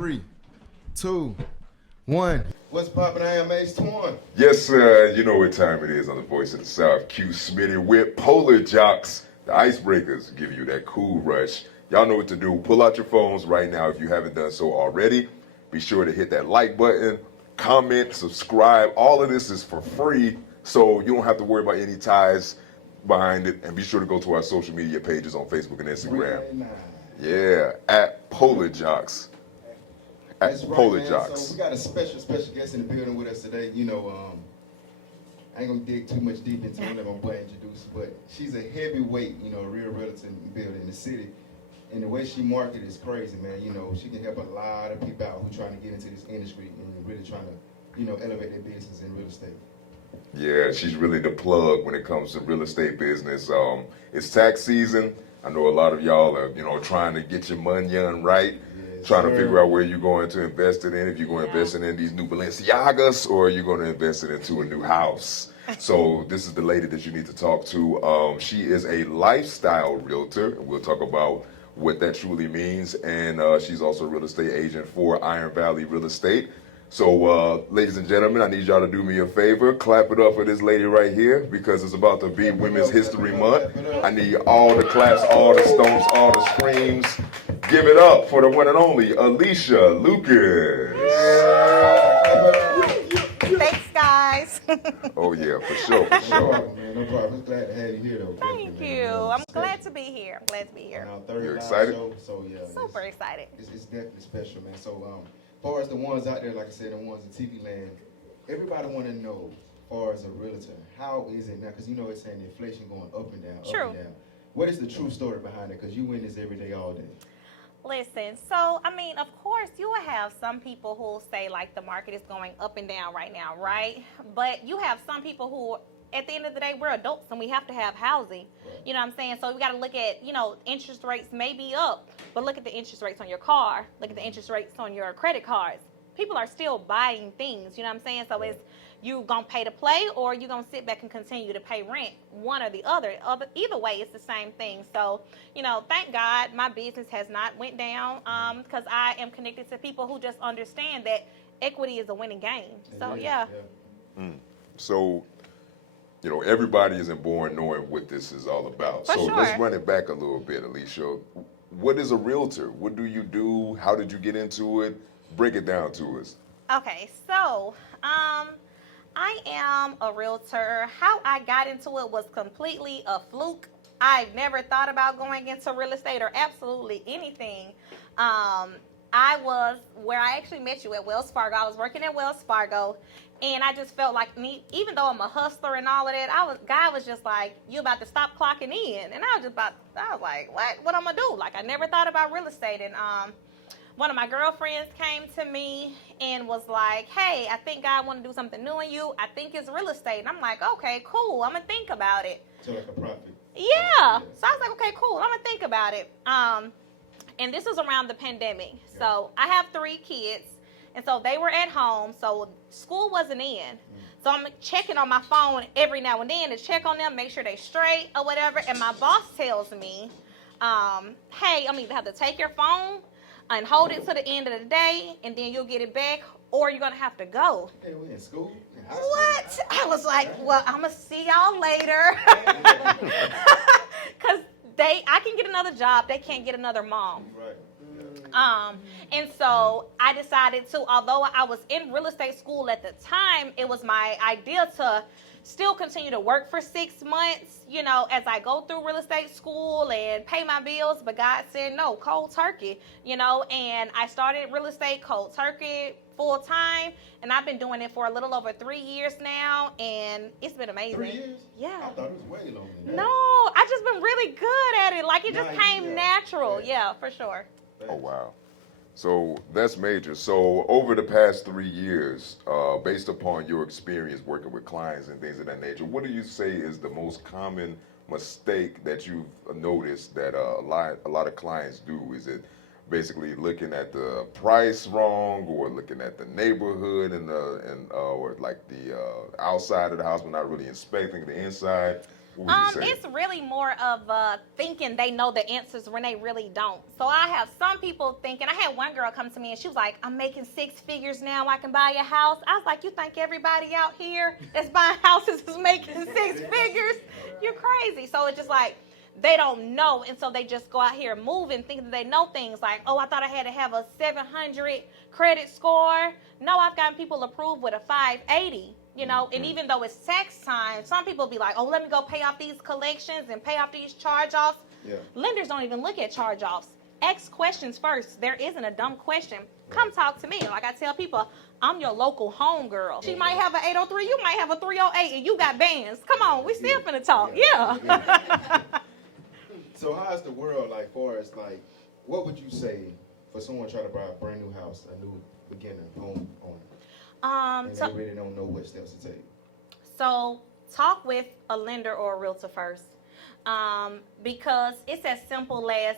3, 2, 1. What's poppin'? I am Ace Twan. Yes, sir. You know what time it is on the Voice of the South. Q Smitty with Polar Jocks. The Icebreakers give you that cool rush. Y'all know what to do. Pull out your phones right now if you haven't done so already. Be sure to hit that like button, comment, subscribe. All of this is for free, so you don't have to worry about any ties behind it. And be sure to go to our social media pages on Facebook and Instagram. Yeah, at Polar Jocks. That's right, Polar man. Jocks. So we got a special guest in the building with us today. I ain't gonna dig too much deep into it. Let my boy introduce, but she's a heavyweight, real realtor in the building in the city. And the way she market is crazy, man. She can help a lot of people out who trying to get into this industry and really trying to, elevate their business in real estate. Yeah, she's really the plug when it comes to real estate business. It's tax season. I know a lot of y'all are, trying to get your money on right, trying to figure out where you're going to invest it in. If you're going to invest it in these new Balenciagas or you're going to invest it into a new house. So this is the lady that you need to talk to. She is a lifestyle realtor, and we'll talk about what that truly means. And she's also a real estate agent for Iron Valley Real Estate. So, ladies and gentlemen, I need y'all to do me a favor. Clap it up for this lady right here because it's about to be Women's History Month. I need all the claps, all the stomps, all the screams. Give it up for the one and only Alecia Lucas. Thanks, guys. Oh, yeah, for sure, for sure. No problem. I'm glad to have you here, though. Thank you. I'm glad to be here. You're excited? So, yeah. Super excited. It's definitely special, man. So, as far as the ones out there, like I said, the ones in TV land, everybody want to know, as far as a realtor, how is it now? Because it's saying inflation going up and down, True. up and down. What is the true story behind it? Because you win this every day, all day. Listen, so, of course, you will have some people who will say, like, the market is going up and down right now, right? But you have some people who, at the end of the day, we're adults and we have to have housing. Right. You know what I'm saying? So we got to look at, interest rates may be up, but look at the interest rates on your car. Look at the interest rates on your credit cards. People are still buying things, you know what I'm saying? So it's you going to pay to play or you going to sit back and continue to pay rent, one or the other. Either way, it's the same thing. So, thank God my business has not went down because I am connected to people who just understand that equity is a winning game. So, yeah. So, everybody isn't born knowing what this is all about. For so sure. Let's run it back a little bit, Alecia. What is a realtor? What do you do? How did you get into it? Break it down to us. Okay, so I am a realtor. How I got into it was completely a fluke. I never thought about going into real estate or absolutely anything. I was where I actually met you at Wells Fargo. I was working at Wells Fargo, and I just felt like me, even though I'm a hustler and all of that, God was just like, you about to stop clocking in. And I was like, what I'm gonna do? Like, I never thought about real estate. And one of my girlfriends came to me and was like, hey, I think I want to do something new in you. I think it's real estate. And I'm like, okay, cool. I'm going to think about it. So like a profit. Yeah. So I was like, okay, cool. I'm going to think about it. And this was around the pandemic. Yeah. So I have 3 kids. And so they were at home. So school wasn't in. So I'm checking on my phone every now and then to check on them, make sure they straight or whatever. And my boss tells me, hey, I'm either have to take your phone and hold it to the end of the day, and then you'll get it back, or you're going to have to go. Hey, we in school? What? I was like, well, I'm going to see y'all later. Because I can get another job. They can't get another mom. Right. And so I decided to, although I was in real estate school at the time, it was my idea to still continue to work for 6 months, as I go through real estate school and pay my bills. But God said, no, cold turkey, and I started real estate cold turkey full time. And I've been doing it for a little over 3 years now. And it's been amazing. 3 years? Yeah. I thought it was way longer than that. No, I just been really good at it. Like it just came natural. Yeah, for sure. Oh, wow. So that's major. So over the past 3 years, based upon your experience working with clients and things of that nature, what do you say is the most common mistake that you've noticed that a lot of clients do? Is it basically looking at the price wrong, or looking at the neighborhood or like the outside of the house, but not really inspecting the inside? What would you say? It's really more of thinking they know the answers when they really don't. So I have some people thinking. I had one girl come to me and she was like, "I'm making 6 figures now. I can buy a house." I was like, "You think everybody out here that's buying houses is making 6 figures? You're crazy." So it's just like they don't know, and so they just go out here moving, thinking that they know things like, "Oh, I thought I had to have a 700 credit score." No, I've gotten people approved with a 580. You know, and even though it's tax time, some people be like, "Oh, let me go pay off these collections and pay off these charge-offs." Yeah. Lenders don't even look at charge-offs. Ask questions first. There isn't a dumb question. Come talk to me. Like I tell people, I'm your local home girl. She might have an 803, you might have a 308, and you got bands. Come on, we still finna talk. Yeah. So how's the world like for us? Like, what would you say for someone trying to buy a brand new house, a new beginner home owner? And So, they really don't know what steps to take. so talk with a lender or a realtor first, because it's as simple as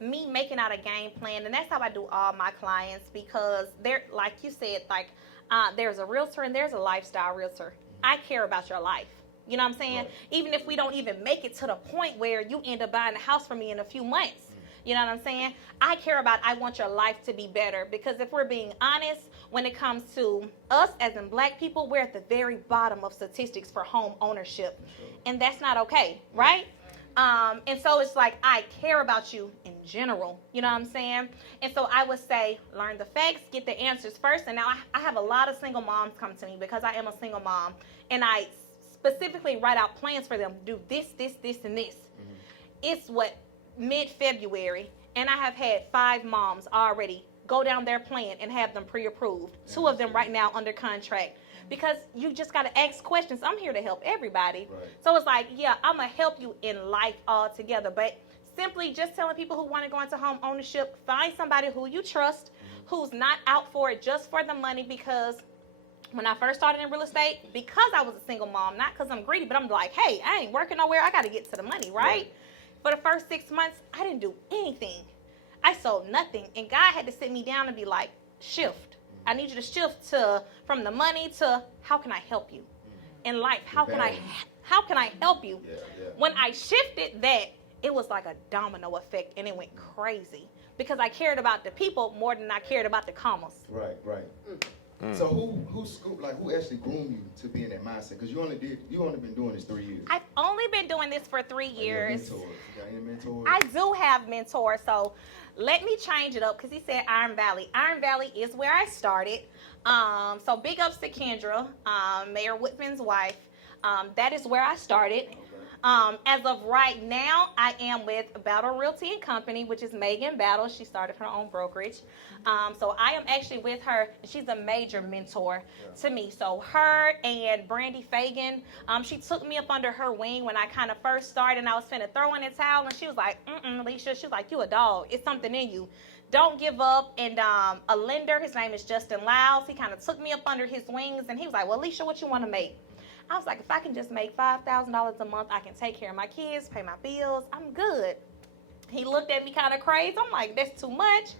me making out a game plan, and that's how I do all my clients. Because they're like you said, like there's a realtor and there's a lifestyle realtor. I care about your life. You know what I'm saying? Right. Even if we don't even make it to the point where you end up buying a house from me in a few months. You know what I'm saying? I care about, I want your life to be better. Because if we're being honest, when it comes to us as in black people, we're at the very bottom of statistics for home ownership. And that's not okay, right? And so it's like, I care about you in general. You know what I'm saying? And so I would say, learn the facts, get the answers first. And now I have a lot of single moms come to me because I am a single mom. And I specifically write out plans for them to do this, this, this, and this. It's mid-February, and I have had 5 moms already go down their plan and have them pre-approved. 2 of them right now under contract. Because you just got to ask questions. I'm here to help everybody. Right. So it's like, yeah, I'm going to help you in life altogether. But simply just telling people who want to go into home ownership, find somebody who you trust, who's not out for it just for the money. Because when I first started in real estate, because I was a single mom, not because I'm greedy, but I'm like, hey, I ain't working nowhere. I got to get to the money, right? For the first 6 months, I didn't do anything. I sold nothing. And God had to sit me down and be like, shift. I need you to shift from the money to how can I help you in life? How can I help you? Yeah. When I shifted that, it was like a domino effect, and it went crazy because I cared about the people more than I cared about the commas. Right. So who actually groomed you to be in that mindset? Because you only been doing this 3 years. I've only been doing this for 3 years. You got any mentors? I do have mentors, so let me change it up because he said Iron Valley. Iron Valley is where I started. So big ups to Kendra, Mayor Whitman's wife. That is where I started. As of right now, I am with Battle Realty and Company, which is Megan Battle. She started her own brokerage. So I am actually with her. She's a major mentor to me. So her and Brandy Fagan, she took me up under her wing when I kind of first started, and I was finna throw in the towel, and she was like, Alecia, she was like, you a dog. It's something in you. Don't give up. And a lender, his name is Justin Lyles. He kind of took me up under his wings, and he was like, well, Alecia, what you want to make? I was like, if I can just make $5,000 a month, I can take care of my kids, pay my bills, I'm good. He looked at me kind of crazy. I'm like, that's too much.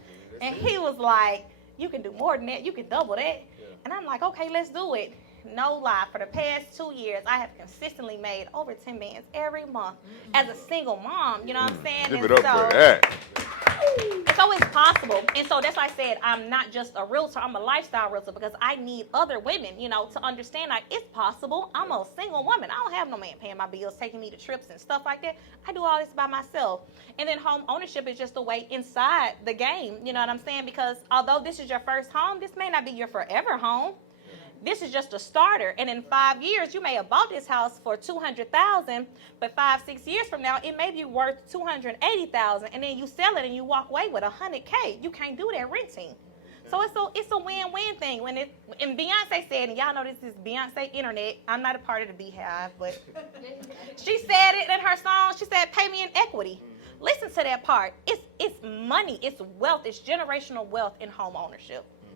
And he was like, you can do more than that. You can double that. Yeah. And I'm like, okay, let's do it. No lie, for the past 2 years, I have consistently made over 10 bands every month as a single mom. You know what I'm saying? Give it up for that. So it's possible. And so that's why I said I'm not just a realtor, I'm a lifestyle realtor, because I need other women, to understand like it's possible. I'm a single woman. I don't have no man paying my bills, taking me to trips and stuff like that. I do all this by myself. And then home ownership is just a way inside the game. You know what I'm saying? Because although this is your first home, this may not be your forever home. This is just a starter, and in 5 years you may have bought this house for $200,000, but 5-6 years from now it may be worth $280,000, and then you sell it and you walk away with $100K. You can't do that renting. So it's a win-win thing. And Beyonce said, and y'all know this is Beyonce internet. I'm not a part of the Beehive, but she said it in her song. She said, "Pay me in equity." Listen to that part. It's money. It's wealth. It's generational wealth in home ownership.